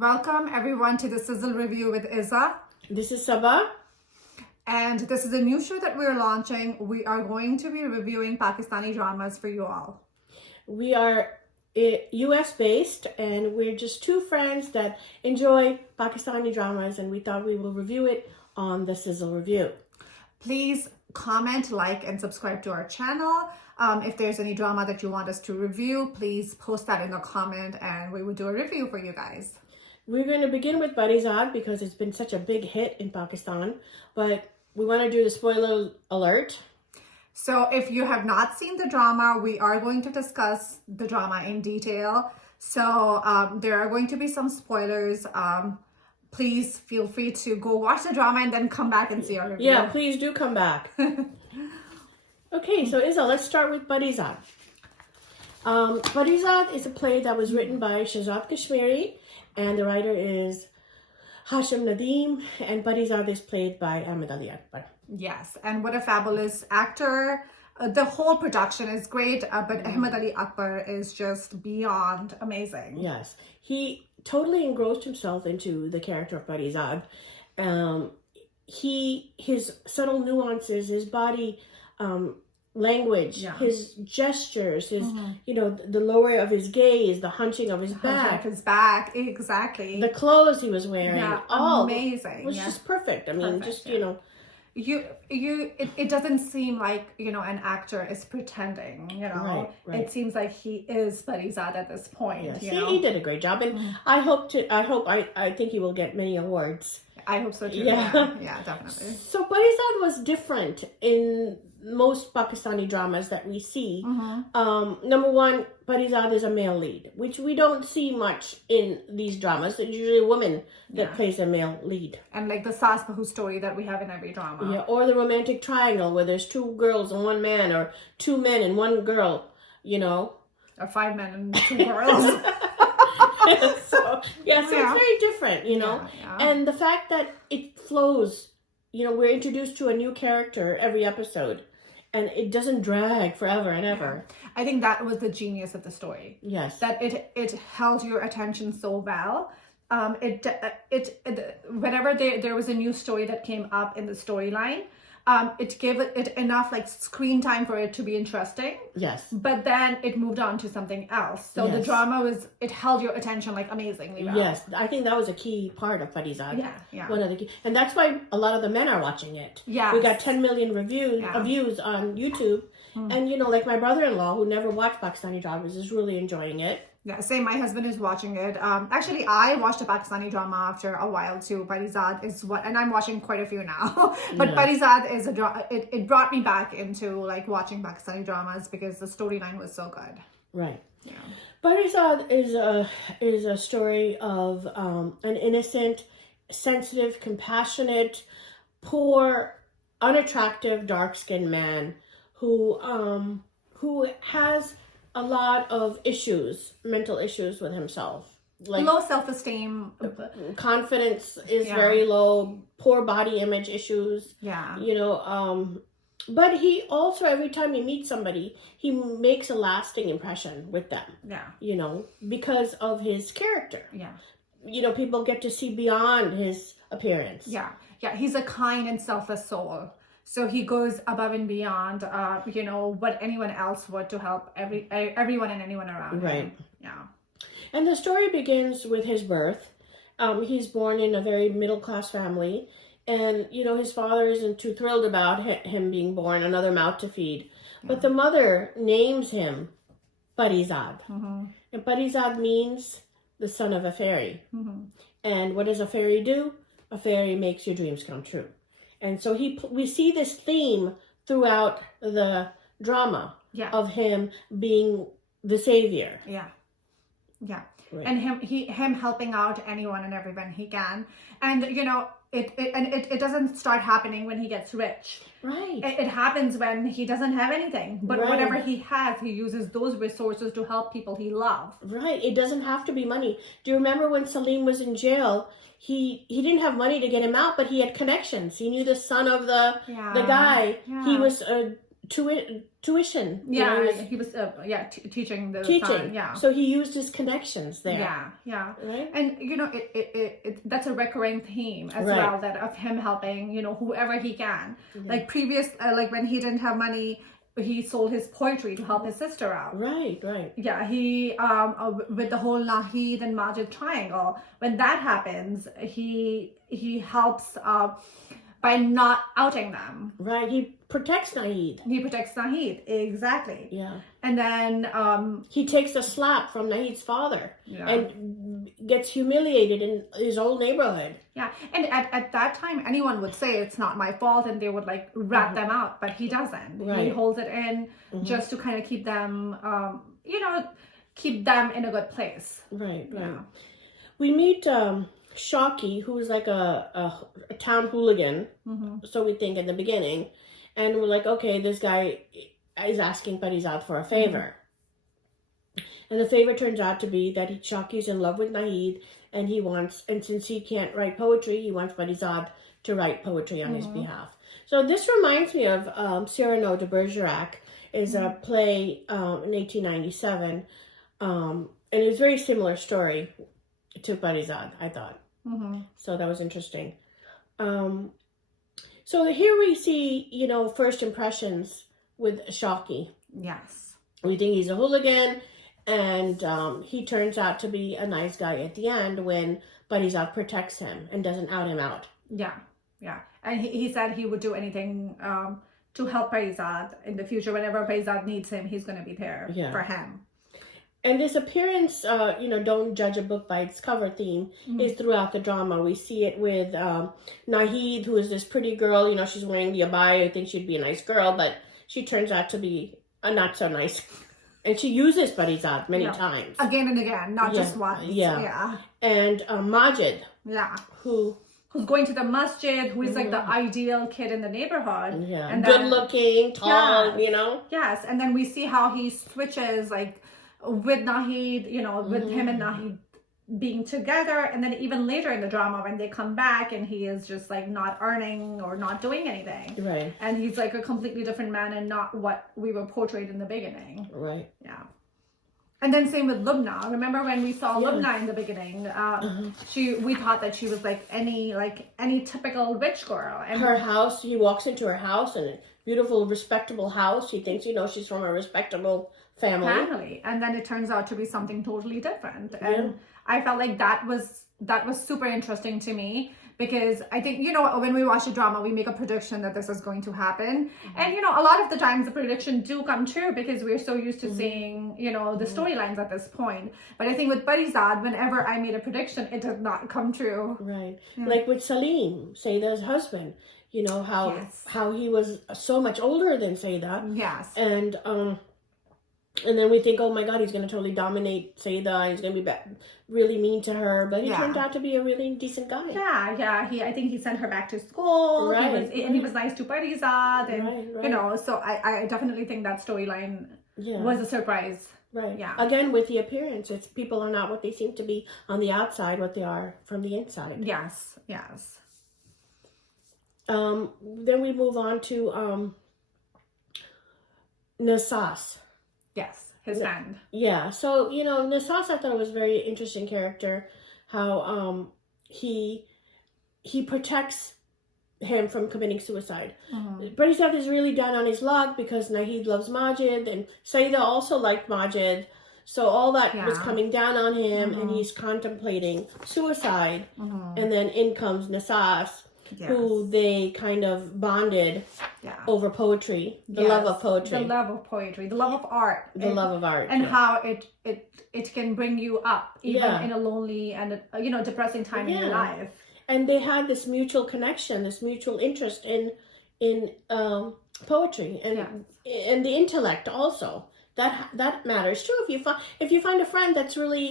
Welcome everyone to the Sizzle Review with Izza. This is Sabah. And this is a new show that we're launching. We are going to be reviewing Pakistani dramas for you all. We are US based and we're just two friends that enjoy Pakistani dramas and we thought we will review it on the Sizzle Review. Please comment, like, and subscribe to our channel. If there's any drama that you want us to review, please post that in the comment and we will do a review for you guys. We're going to begin with Parizaad because it's been such a big hit in Pakistan, but we want to do the spoiler alert. So if you have not seen the drama, we are going to discuss the drama in detail. So there are going to be some spoilers. Please feel free to go watch the drama and then come back and see our review. Yeah, please do come back. Okay, so Izza, let's start with Parizaad. Parizaad is a play that was written by Shahzad Kashmiri, and the writer is Hashim Nadeem, and Parizaad is played by Ahmed Ali Akbar. Yes, and what a fabulous actor. The whole production is great, but Ahmed Ali Akbar is just beyond amazing. Yes, he totally engrossed himself into the character of Parizaad. His subtle nuances, his body language, his gestures, his the lower of his gaze, the hunching of his back, exactly. the clothes he was wearing, all amazing. was just perfect. I mean, it doesn't seem like an actor is pretending. Right. It seems like he is Parizaad at this point. Yes, he did a great job, and I think he will get many awards. I hope so too. Yeah, definitely. So Parizaad was different in most Pakistani dramas that we see. Number one, Parizaad is a male lead, which we don't see much in these dramas. It's usually a woman that plays a male lead. And like the Saas Bahu story that we have in every drama. Yeah, or the romantic triangle where there's two girls and one man, or two men and one girl, Or 5 men and 2 girls. So it's very different, And the fact that it flows, we're introduced to a new character every episode. And it doesn't drag forever and ever. I think that was the genius of the story. Yes. That it held your attention so well. Whenever there was a new story that came up in the storyline, it gave it enough screen time for it to be interesting. Yes. But then it moved on to something else. So the drama it held your attention amazingly well. Yes, I think that was a key part of Parizaad. Yeah. One of the key, and that's why a lot of the men are watching it. Yeah. We got 10 million views on YouTube. And like my brother-in-law who never watched Pakistani dramas is really enjoying it. Yeah, same. My husband is watching it. Actually, I watched a Pakistani drama after a while too. Parizaad is and I'm watching quite a few now. But Parizaad is it brought me back into watching Pakistani dramas because the storyline was so good. Right. Yeah. Parizaad is a story of an innocent, sensitive, compassionate, poor, unattractive, dark-skinned man who has a lot of mental issues with himself. Low self-esteem. Confidence is very low, poor body image issues. Yeah. But he also, every time he meets somebody, he makes a lasting impression with them. Yeah. Because of his character. Yeah. People get to see beyond his appearance. Yeah. Yeah. He's a kind and selfless soul. So he goes above and beyond, what anyone else would to help everyone and anyone around him. Yeah. And the story begins with his birth. He's born in a very middle-class family. And, his father isn't too thrilled about him being born, another mouth to feed. But the mother names him Parizaad. And Parizaad means the son of a fairy. And what does a fairy do? A fairy makes your dreams come true. And so we see this theme throughout the drama of him being the savior. Yeah. Yeah. Right. And him helping out anyone and everyone he can. And it doesn't start happening when he gets rich. Right. It happens when he doesn't have anything. But whatever he has, he uses those resources to help people he loves. Right. It doesn't have to be money. Do you remember when Salim was in jail? He didn't have money to get him out, but he had connections. He knew the son of the guy. Yeah. He was tuition. Yeah, he was teaching the Teaching. son. Yeah. So he used his connections there. Yeah. Right? And that's a recurring theme as Right. well, that of him helping, whoever he can. Like like when he didn't have money, he sold his poetry to help his sister out. Right. Yeah, he with the whole Nahid and Majid triangle, when that happens, he helps by not outing them. Right. He protects Nahid. He protects Nahid, exactly. Yeah. And then he takes a slap from Nahid's father Yeah. and gets humiliated in his old neighborhood. Yeah, and at that time, anyone would say it's not my fault, and they would like rat them out, but he doesn't. Right. He holds it in just to kind of keep them, keep them in a good place. Right. Yeah. We meet Shocky, who's like a town hooligan, so we think in the beginning, and we're like, okay, this guy is asking Parizaad for a favor. And the favor turns out to be that Shocky's in love with Nahid, and since he can't write poetry, he wants Parizaad to write poetry on his behalf. So this reminds me of Cyrano de Bergerac, is a play in 1897, and it's a very similar story to Parizaad, I thought. So that was interesting. So here we see, first impressions with Shocky. Yes. We think he's a hooligan, and he turns out to be a nice guy at the end when Parizaad protects him and doesn't out him out. Yeah. And he said he would do anything to help Parizaad in the future. Whenever Parizaad needs him, he's going to be there for him. And this appearance, don't judge a book by its cover theme, is throughout the drama. We see it with Nahid, who is this pretty girl. She's wearing the abaya. I think she'd be a nice girl, but she turns out to be not so nice. And she uses Parizaad many times. Again and again, not just once. Yeah. And Majid. Yeah. Who's going to the masjid, who is like the ideal kid in the neighborhood. Yeah. And good looking, tall, Yes. And then we see how he switches like with Nahid, with him and Nahid being together, and then even later in the drama when they come back and he is just like not earning or not doing anything, right? And he's like a completely different man and not what we were portrayed in the beginning, right? Yeah. And then same with Lubna. Remember when we saw Lubna in the beginning? We thought that she was like any typical rich girl. And her house, he walks into her house, and a beautiful, respectable house. He thinks she's from a respectable family, and then it turns out to be something totally different. And I felt like that was super interesting to me, because I think when we watch a drama, we make a prediction that this is going to happen, and a lot of the times the prediction do come true because we're so used to seeing the storylines at this point. But I think with Parizaad, whenever I made a prediction, it did not come true. Right, like with Salim, Sayyida's husband. How he was so much older than Sayyida. Yes. And then we think, oh my God, he's going to totally dominate Sayyida. He's going to be really mean to her. But he turned out to be a really decent guy. Yeah. I think he sent her back to school. Right. He was nice to Parizaad. And, so I definitely think that storyline was a surprise. Right. Yeah. Again, with the appearance, people are not what they seem to be on the outside, what they are from the inside. Yes. Then we move on to Nasas. Yes, his friend. Yeah, so, Nasas, I thought was a very interesting character, how he protects him from committing suicide. Parizaad is really down on his luck because Nahid loves Majid, and Sayyida also liked Majid, so all that was coming down on him, and he's contemplating suicide, and then in comes Nasas, who they kind of bonded over poetry, the love of poetry. The love of poetry, the love of art. Love of art. And how it can bring you up, even in a lonely and, depressing time in your life. And they had this mutual connection, this mutual interest in poetry and the intellect also. That matters too. If you find a friend that's really,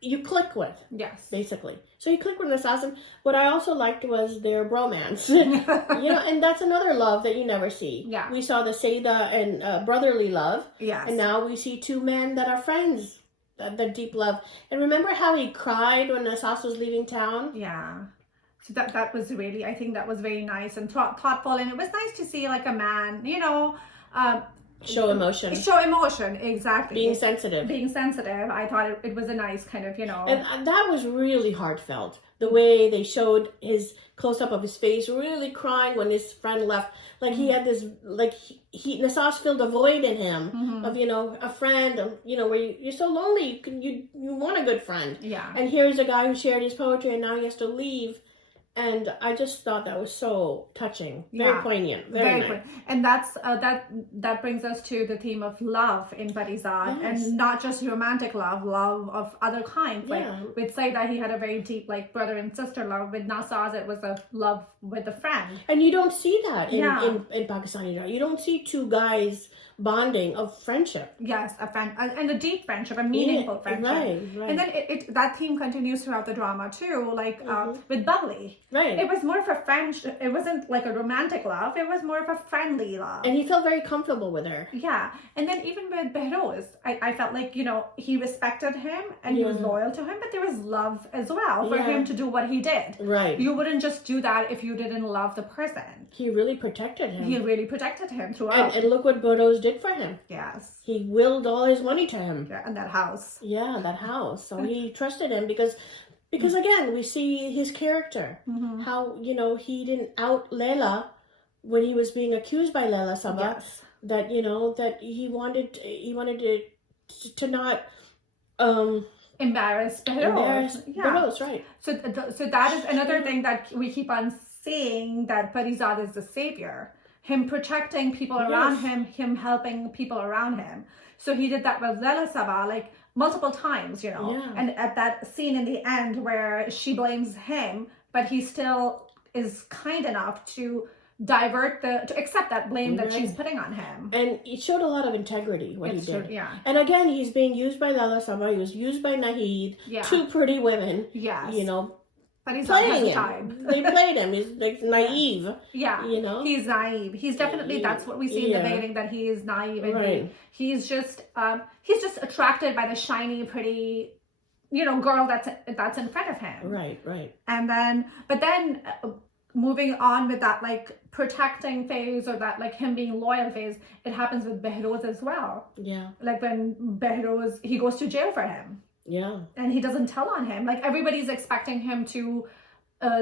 you click with. Yes. Basically. So you click with Nasas. What I also liked was their bromance. And that's another love that you never see. Yeah. We saw the Sayyida and brotherly love. Yes. And now we see two men that are friends. The deep love. And remember how he cried when Nasas was leaving town? Yeah. So that was really, I think that was very nice and thoughtful, and it was nice to see like a man, Show emotion. show emotion, exactly. Being sensitive. Being sensitive. I thought it was a nice kind of, And that was really heartfelt. The way they showed his close-up of his face, really crying when his friend left. Like he had this, like Nassau's filled a void in him of, a friend, where you're so lonely. You want a good friend. Yeah. And here's a guy who shared his poetry and now he has to leave. And I just thought that was so touching, very poignant, very nice. Poignant. And that's that brings us to the theme of love in Parizaad, and not just romantic love of other kinds. Like with Saida, he had a very deep like brother and sister love. With Nassaz, it was a love with a friend. And you don't see that in Pakistani drama. You don't see two guys bonding of friendship. Yes, a friend, and a deep friendship, a meaningful friendship. Right. And then that theme continues throughout the drama too. Like with Bubbly, it was more of a friendship. It wasn't like a romantic love. It was more of a friendly love. And he felt very comfortable with her. Yeah, and then even with Behrouz, I felt like he respected him and he was loyal to him, but there was love as well for him to do what he did. Right. You wouldn't just do that if you didn't love the person. He really protected him. He really protected him throughout. And look what Behrouz did for him. Yes. He willed all his money to him. Yeah, and that house. Yeah, that house. So he trusted him because again, we see his character. How, he didn't out Leila when he was being accused by Leila Sabah. Yes. That, that he wanted to not embarrass Behrouz. Behrouz, right. So that is another thing that we keep on saying, that Parizaad is the savior. Him protecting people around him helping people around him. So he did that with Leila Sabah, like multiple times, And at that scene in the end where she blames him, but he still is kind enough to to accept that blame that she's putting on him. And it showed a lot of integrity, what he did. Yeah. And again, he's being used by Leila Sabah, he was used by Nahid, two pretty women. Yes. But he's playing him. They played him. He's like naive. Yeah. He's naive. He's definitely, that's what we see in the beginning, that he is naive, and he's just attracted by the shiny, pretty, girl that's in front of him. Right. And then, moving on with that like protecting phase, or that like him being loyal phase, it happens with Behrouz as well. Yeah. Like when Behrouz, he goes to jail for him. Yeah. And he doesn't tell on him. Like everybody's expecting him to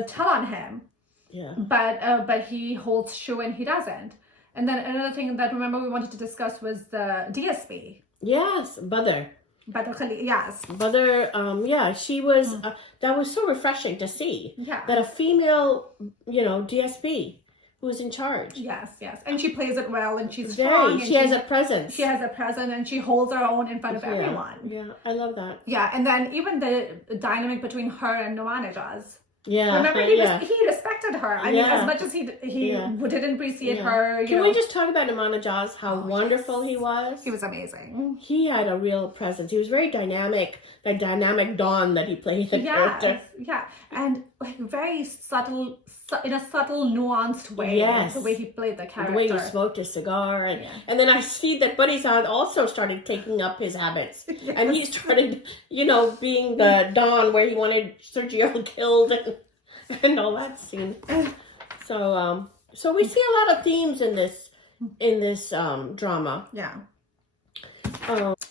tell on him. Yeah. But he holds true and he doesn't. And then another thing that we wanted to discuss was the DSP. Yes, Badr. Yes. Badr, she was, that was so refreshing to see. Yeah. That a female, DSP who was in charge. Yes. And she plays it well, and she's strong. She has a presence. She has a presence, and she holds her own in front of everyone. Yeah, I love that. Yeah, and then even the dynamic between her and Nomanajaz. Yeah. Remember, he respected her. I mean, as much as he didn't appreciate her. Can we just talk about Nomanajaz, how wonderful he was? He was amazing. He had a real presence. He was very dynamic, that dynamic Dawn that he played the character. Yeah, and like very subtle, in a subtle, nuanced way. Yes. The way he played the character. The way he smoked his cigar. And then I see that Parizaad also started taking up his habits. Yes. And he started, being the Don where he wanted Sergio killed and all that scene. So we see a lot of themes in this drama. Yeah.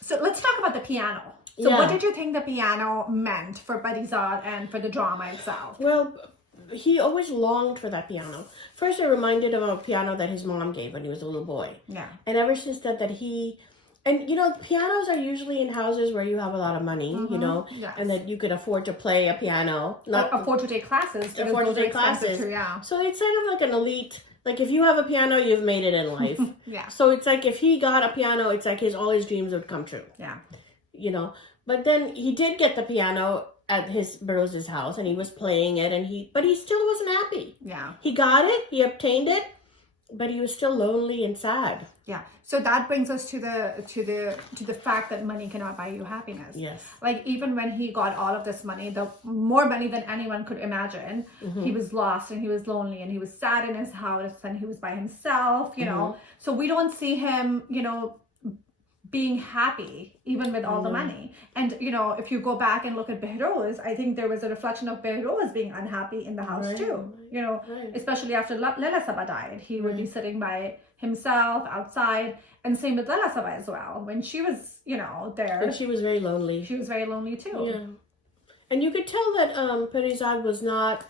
So let's talk about the piano. So what did you think the piano meant for Parizaad and for the drama itself? Well, he always longed for that piano. First, it reminded him of a piano that his mom gave when he was a little boy. Yeah. And ever since that he... And, pianos are usually in houses where you have a lot of money, and that you could afford to play a piano. Not afford to take classes. Afford to take classes. Too, yeah. So it's kind of like an elite... Like, if you have a piano, you've made it in life. Yeah. So it's like, if he got a piano, it's like all his dreams would come true. Yeah. But then he did get the piano at Behrouz's house, and he was playing it, but he still wasn't happy. Yeah. He got it, he obtained it, but he was still lonely and sad. Yeah. So that brings us to the fact that money cannot buy you happiness. Yes. Like even when he got all of this money, the more money than anyone could imagine, he was lost and he was lonely and he was sad in his house and he was by himself, So we don't see him, being happy even with all the money. And you know, if you go back and look at Behrouz, I think there was a reflection of Behrouz being unhappy in the house too. You know, especially after Lala Saba died, he would be sitting by himself outside, and same with Lala Saba as well. When she was, you know, there, and she was very lonely. She was very lonely too. Yeah, and you could tell that Parizaad was not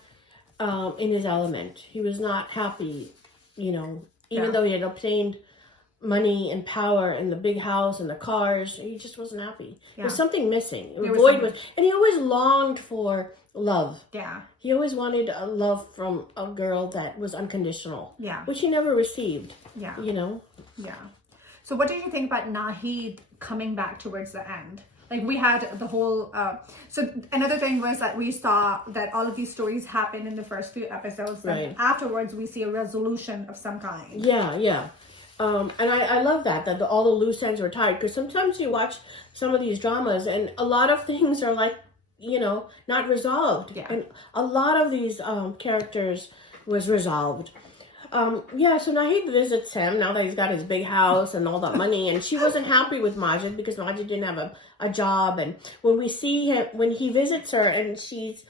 in his element. He was not happy, you know, even though he had obtained money and power and the big house and the cars, he just wasn't happy. There was something missing. And he always longed for love. Yeah. He always wanted a love from a girl that was unconditional. Yeah. Which he never received. Yeah. You know? Yeah. So what did you think about Nahid coming back towards the end? Like we had the whole, so another thing was that we saw that all of these stories happen in the first few episodes. And afterwards we see a resolution of some kind. Yeah, yeah. And I love that all the loose ends were tied, because sometimes you watch some of these dramas and a lot of things are like, you know, not resolved. Yeah. And a lot of these characters was resolved. So Nahid visits him now that he's got his big house and all that money, and she wasn't happy with Majid because Majid didn't have a job. And when we see him, when he visits her and she's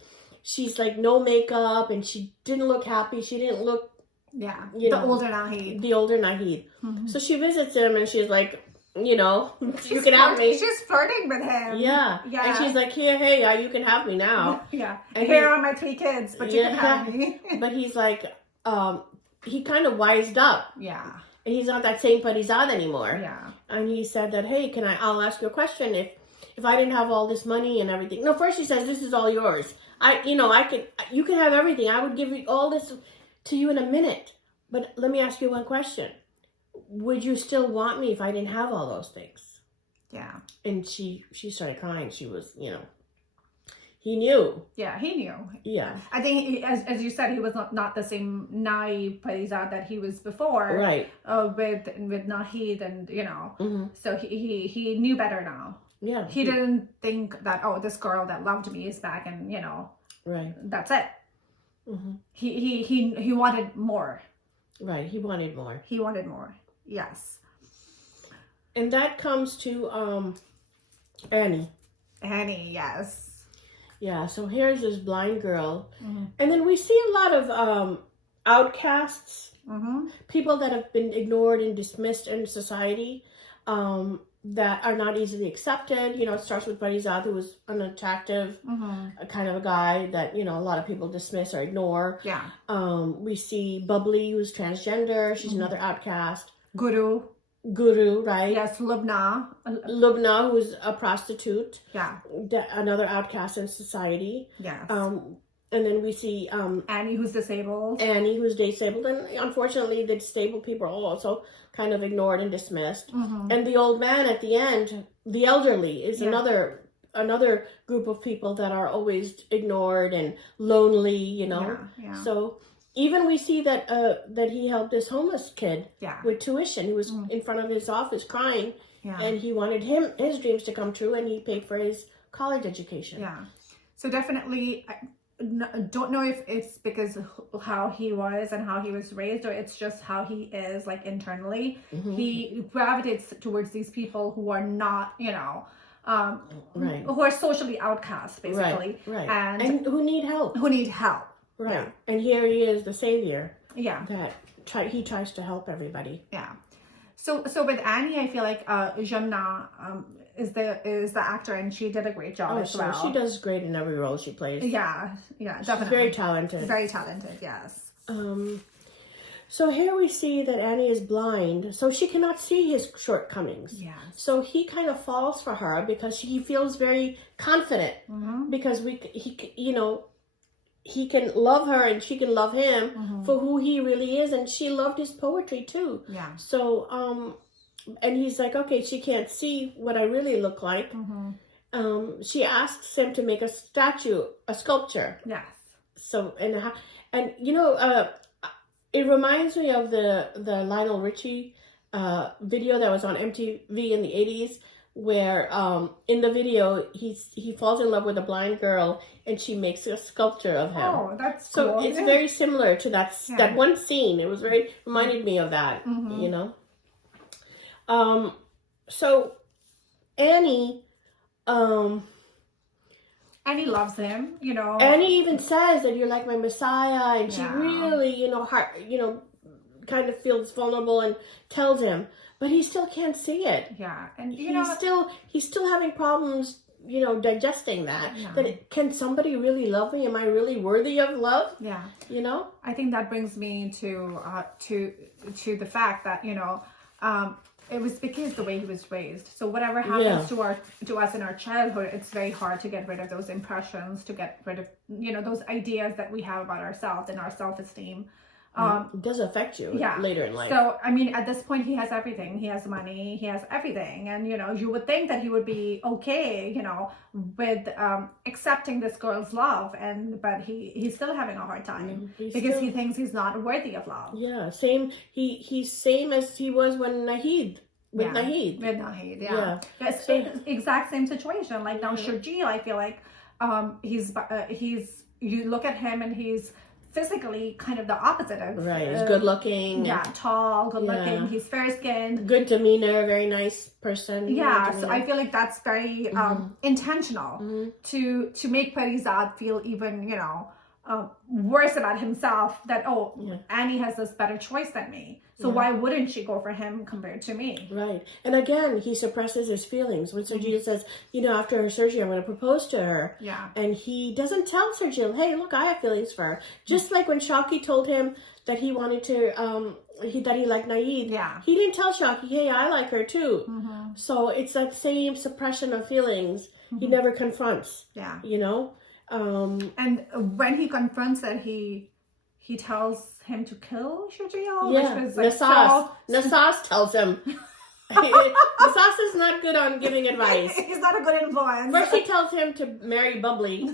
like no makeup and she didn't look happy, she didn't look, the older Nahid. The older Nahid. Mm-hmm. So she visits him and she's like, you know, you can have me. She's flirting with him. Yeah. And she's like, hey, you can have me now. Yeah. And here are my 3 kids, but you can have me. But he's like, he kind of wised up. Yeah. And he's not that same Parizaad anymore. Yeah. And he said that, hey, I'll ask you a question. If I didn't have all this money and everything. No, first he says, this is all yours. You can have everything. I would give you all this to you in a minute. But let me ask you one question. Would you still want me if I didn't have all those things? Yeah. And she started crying. She was, you know, he knew. Yeah, he knew. Yeah. I think, as you said, he was not the same naive Parizaad that he was before. Right. With Nahid, and, you know, so he knew better now. Yeah. He didn't think that, oh, this girl that loved me is back and, you know, that's it. Mm-hmm. He wanted more. Right, he wanted more. He wanted more, yes. And that comes to Annie. Annie, yes. Yeah, so here's this blind girl. Mm-hmm. And then we see a lot of outcasts, people that have been ignored and dismissed in society, that are not easily accepted. You know, it starts with Parizaad, who was unattractive, kind of a guy that, you know, a lot of people dismiss or ignore. Yeah. We see Bubbly, who's transgender. She's another outcast. Guru, right? Yes, Lubna, who's a prostitute. Yeah. Another outcast in society. Yes. And then we see Annie, who's disabled. And unfortunately, the disabled people are also kind of ignored and dismissed. Mm-hmm. And the old man at the end, the elderly, is another group of people that are always ignored and lonely, you know. Yeah. So even we see that he helped this homeless kid with tuition. He was in front of his office crying, and he wanted his dreams to come true, and he paid for his college education. Yeah. So definitely, don't know if it's because how he was and how he was raised, or it's just how he is, like, internally. He gravitates towards these people who are not, you know, who are socially outcast, basically. Right. And who need help. Right. Yeah. And here he is, the savior. Yeah. That he tries to help everybody. Yeah. So with Annie, I feel like Jamna is the actor, and she did a great job as well. She does great in every role she plays. Yeah, definitely. She's very talented. Very talented, yes. So here we see that Annie is blind, so she cannot see his shortcomings. Yes. So he kind of falls for her because he feels very confident, because he can love her and she can love him for who he really is, and she loved his poetry too. Yeah. So and he's like, okay, she can't see what I really look like. She asks him to make a sculpture. Yes. So and you know, it reminds me of the Lionel Richie video that was on MTV in the 80s, where in the video he falls in love with a blind girl and she makes a sculpture of him. Oh, that's so cool. It's very similar to that one scene. It reminded me of that, you know. So Annie, And he loves him, Annie even says that you're like my Messiah, and she Yeah. really, kind of feels vulnerable and tells him, but he still can't see it. Yeah, and He's still having problems, digesting that. Yeah. That can somebody really love me? Am I really worthy of love? yeah. You know? I think that brings me to the fact that it was because the way he was raised. So whatever happens to us in our childhood, it's very hard to get rid of those impressions, to get rid of those ideas that we have about ourselves and our self-esteem. It does affect you later in life. So, I mean, at this point, he has everything. He has money. He has everything. And, you would think that he would be okay, with accepting this girl's love. But he's still having a hard time because he thinks he's not worthy of love. Yeah, same. He's same as he was when Nahid. With Nahid. With Nahid, yeah. It's exact same situation. Like now, Shurjeel, I feel like he's you look at him and he's physically kind of the opposite of he's good looking, tall, good looking, he's fair skinned, good demeanor, very nice person. So I feel like that's very intentional to make Parizaad feel even worse about himself, that Annie has this better choice than me, so why wouldn't she go for him compared to me? Right. And again, he suppresses his feelings when Sergio says, after her surgery I'm going to propose to her, and he doesn't tell Sergio, hey, look, I have feelings for her, just like when Shaki told him that he wanted to that he liked Naeed, he didn't tell Shaki, hey, I like her too. So it's that same suppression of feelings. He never confronts, and when he confronts it, he tells him to kill Shurjeel, which was like Nasas tells him. Nasas is not good on giving advice. He's not a good influence. First he tells him to marry Bubbly,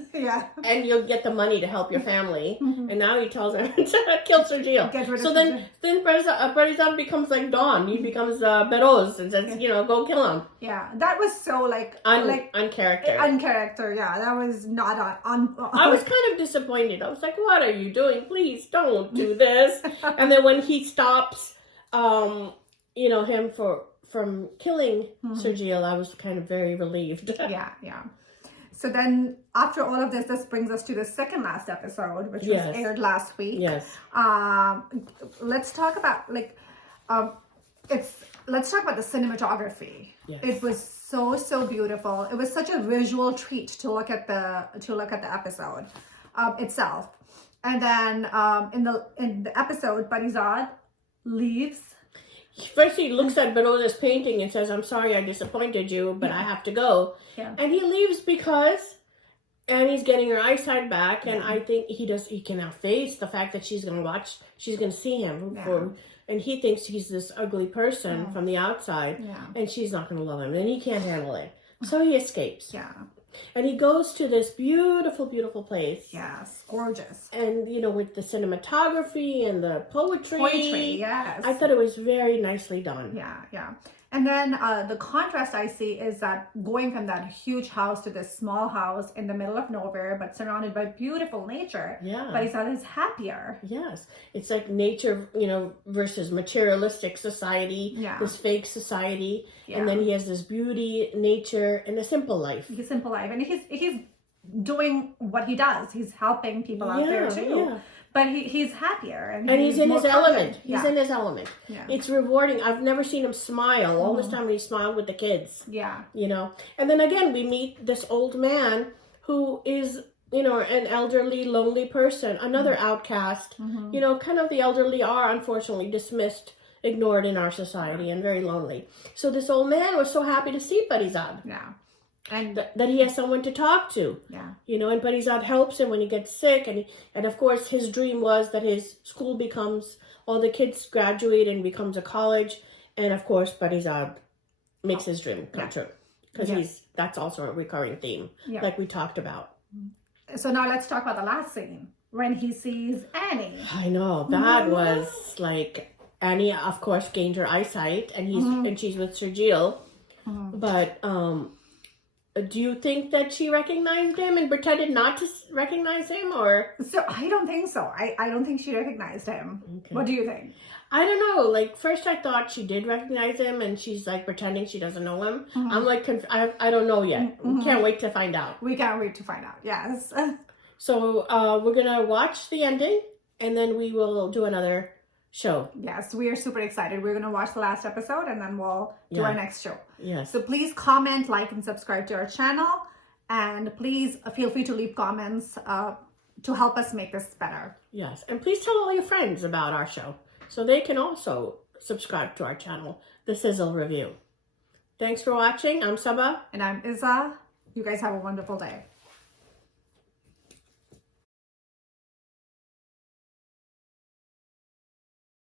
and you'll get the money to help your family. And now he tells him to kill Sergio. So then Parizaad becomes like Dawn. He becomes Beroz and says, go kill him. Yeah, that was so uncharacter. Uncharacter, yeah. That was not on. I was kind of disappointed. I was like, what are you doing? Please don't do this. And then when he stops, him from killing Sergio, I was kind of very relieved. Yeah. So then, after all of this brings us to the second last episode, which was aired last week. Yes. Let's talk about let's talk about the cinematography. Yes. It was so beautiful. It was such a visual treat to look at the episode itself. And then in the episode, Parizaad leaves. First he looks at Beroz's painting and says, I'm sorry I disappointed you, but I have to go. Yeah. And he leaves because Annie's getting her eyesight back, and I think he can now face the fact that she's going to see him. And he thinks he's this ugly person from the outside, and she's not going to love him, and he can't handle it. So he escapes. Yeah. And he goes to this beautiful, beautiful place. Yes, gorgeous. And, with the cinematography and the poetry. Yes. I thought it was very nicely done. Yeah. And then the contrast I see is that going from that huge house to this small house in the middle of nowhere, but surrounded by beautiful nature. Yeah. Parizaad is happier. Yes. It's like nature, versus materialistic society, this fake society. Yeah. And then he has this beauty, nature, and a simple life. A simple life. And he's doing what he does. He's helping people out there too. Yeah. But he's happier. And he's in his element. He's in his element. Yeah. It's rewarding. I've never seen him smile. All this time he smiled with the kids. Yeah. And then again, we meet this old man who is, an elderly, lonely person. Another outcast. Kind of the elderly are unfortunately dismissed, ignored in our society, and very lonely. So this old man was so happy to see Parizaad. Yeah. And that he has someone to talk to. Yeah. And Parizaad helps him when he gets sick. And of course, his dream was that his school all the kids graduate and becomes a college. And of course, Parizaad makes his dream come true. Because that's also a recurring theme, like we talked about. So now let's talk about the last scene, when he sees Annie. I know, that was like, Annie, of course, gained her eyesight, and she's with Sergio. But, Do you think that she recognized him and pretended not to recognize him, or? So I don't think so. I don't think she recognized him. Okay. What do you think? I don't know. Like, first I thought she did recognize him, and she's like pretending she doesn't know him. I'm like, I don't know yet. Can't wait to find out. We can't wait to find out. Yes. So we're gonna watch the ending, and then we will do another show. Yes, we are super excited. We're gonna watch the last episode, and then we'll do our next show. Yes. So please comment, like, and subscribe to our channel, and please feel free to leave comments to help us make this better. Yes, and please tell all your friends about our show so they can also subscribe to our channel, The Sizzle Review. Thanks for watching. I'm Saba. And I'm Iza. You guys have a wonderful day.